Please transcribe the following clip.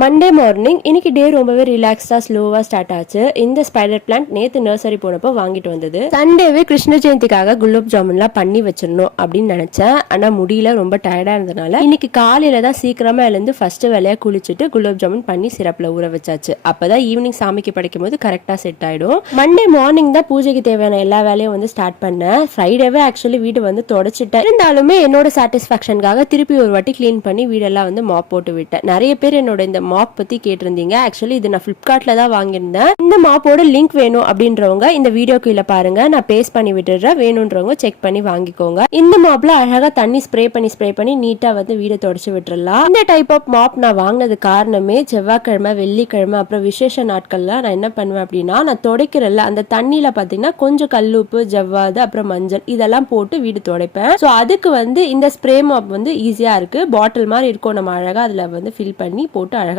Monday morning இன்னைக்கு டே ரொம்பவே ரிலாக்ஸ்டா ஸ்லோவா ஸ்டார்ட் ஆச்சு. இந்த ஸ்பைடர் பிளான்ட் நேத்து நர்சரி போனப்போ வாங்கிட்டு வந்தது. சண்டேவே கிருஷ்ண ஜெயந்திக்காக குலாப் ஜாமுன்லாம் பண்ணி வச்சிடணும் அப்படின்னு நினைச்சேன். ஆனா முடியல, ரொம்ப டயர்டா இருந்தனால இன்னைக்கு காலையில தான் சீக்கிரமா எழுந்து ஃபர்ஸ்ட் வேலையா குளிச்சுட்டு குலாப் ஜாமுன் பண்ணி சிரப்ல ஊற வச்சாச்சு. அப்பதான் ஈவினிங் சாமிக்கு படைக்கும் போது கரெக்டா செட் ஆயிடும். மண்டே மார்னிங் தான் பூஜைக்கு தேவையான எல்லா வேலையும் வந்து ஸ்டார்ட் பண்ணேன். ஃப்ரைடேவே ஆக்சுவலி வீடு வந்து தொடச்சிட்டேன். இருந்தாலுமே என்னோட சாட்டிஸ்பாக்சனுக்காக திருப்பி ஒரு வாட்டி கிளீன் பண்ணி வீடெல்லாம் வந்து மாப் போட்டு விட்டேன். நிறைய பேர் என்னோட இந்த மாப் பத்தி கேட்டிருந்தீங்க. ஆக்சுவலி இது நான் பிளிப்கார்ட்ல தான் வாங்கியிருந்தேன். இந்த மாப்போட லிங்க் வேணும் அப்படின்றவங்க இந்த வீடியோ கீழே பாருங்க, நான் பேஸ்ட் பண்ணி விட்டுறேன். வேணும்ன்றவங்க செக் பண்ணி வாங்கிக்கோங்க. இந்த மாப்ல அழகா தண்ணி ஸ்ப்ரே பண்ணி நீட்டா வந்து வீடை தொடச்சு விட்டுறலாம். இந்த டைப் ஆஃப் மாப் நான் வாங்கினது காரணமே செவ்வாய்க்கிழமை, வெள்ளிக்கிழமை, அப்புறம் விசேஷ நாட்கள்ல நான் என்ன பண்ணுவேன் அப்படின்னா, நான் துடைக்கிறல்ல அந்த தண்ணியில பாத்தீங்கன்னா கொஞ்சம் கல்லுப்பு, ஜவ்வாது, அப்புறம் மஞ்சள் இதெல்லாம் போட்டு வீடு துடைப்பேன். ஸோ அதுக்கு வந்து இந்த ஸ்ப்ரே மாப் வந்து ஈஸியா இருக்கு. பாட்டில் மாதிரி இருக்கும், நம்ம அழகா அதுல வந்து ஃபில் பண்ணி போட்டு அழகா